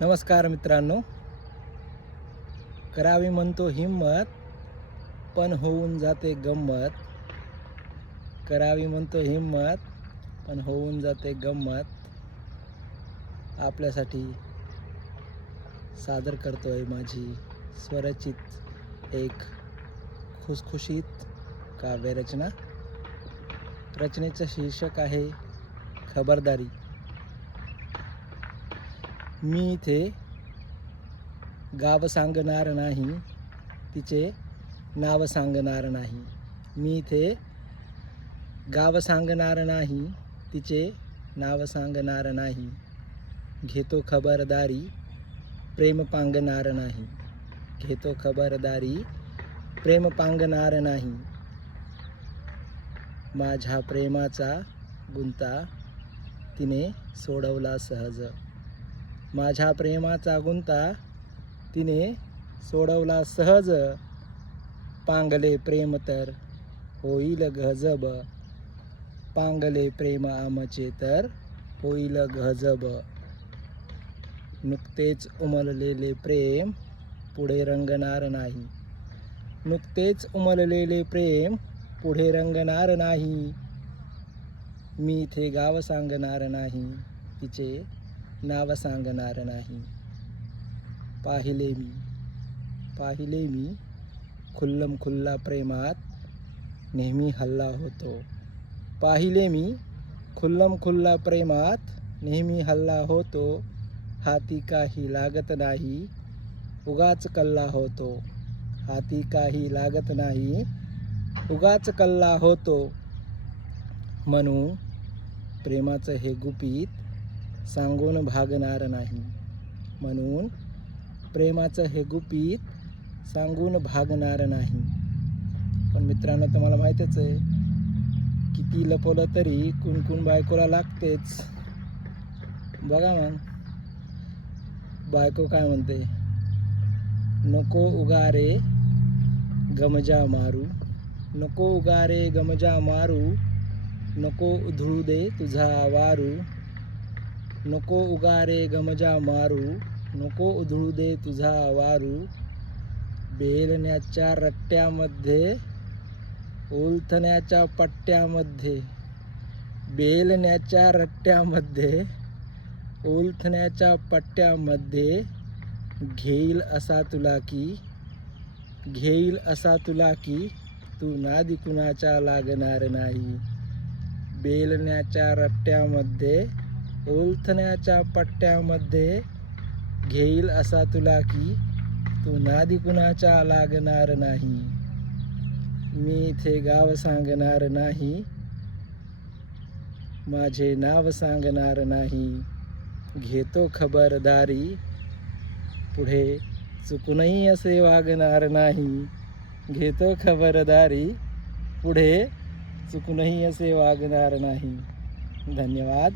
नमस्कार मित्रांनो. करावी म्हणतो हिम्मत, पण होऊन जाते गंमत. करावी म्हणतो हिम्मत, पण होऊन जाते गंमत. आपल्यासाठी सादर करतोय माझी स्वरचित एक खुसखुशीत काव्यरचना. रचनेचं शीर्षक आहे खबरदारी. मी इथे गाव सांगणार नाही, तिचे नाव सांगणार नाही. मी इथे गाव सांगणार नाही, तिचे नाव सांगणार नाही. घेतो खबरदारी, प्रेम पांगणार नाही. घेतो खबरदारी, प्रेम पांगणार नाही. माझ्या प्रेमाचा गुंता तिने सोडवला सहज. माझ्या प्रेमाचा गुंता तिने सोडवला सहज. पांगले प्रेम तर होईल गजब. पांगले प्रेम आमचे तर होईल गजब. नुकतेच उमललेले प्रेम पुढे रंगणार नाही. नुकतेच उमललेले प्रेम पुढे रंगणार नाही. मी इथे गाव सांगणार नाही, तिचे नाव सांगणार नाही. पाहिले मी खुल्लम खुल्ला प्रेमात नेहमी हल्ला होतो. पाहिले मी खुल्लम खुल्ला प्रेमात नेहमी हल्ला होतो. हाती काही लागत नाही, उगाच कल्ला होतो. हाती काही लागत नाही, उगाच कल्ला होतो. म्हणून प्रेमाचं हे गुपित सांगून भागणार नाही. म्हणून प्रेमाचं हे गुपित सांगून भागणार नाही. पण मित्रांनो, तुम्हाला माहीतच आहे, किती लपवलं तरी कुणकुण बायकोला लागतेच. बघा मग बायको काय म्हणते, नको उगारे गमजा मारू. नको उगारे गमजा मारू. नको उधळू दे तुझा वारू. नको उगारे गमजा मारू. नको उधळू दे तुझा वारू. बेलण्याच्या रट्ट्यामध्ये उलथण्याच्या पट्ट्यामध्ये. बेलण्याच्या रट्ट्यामध्ये उलथण्याच्या पट्ट्यामध्ये. घेईल असा तुला की, घेईल असा तुला की, तू नादी कुणाच्या लागणार नाही. बेलण्याच्या रट्ट्यामध्ये उलथण्याच्या पट्ट्यामध्ये. घेईल असा तुला की, तू नादी कुणाच्या लागणार नाही. मी इथे गाव सांगणार नाही, माझे नाव सांगणार नाही. घेतो खबरदारी, पुढे चुकूनही असे वागणार नाही. घेतो खबरदारी, पुढे चुकूनही असे वागणार नाही. धन्यवाद.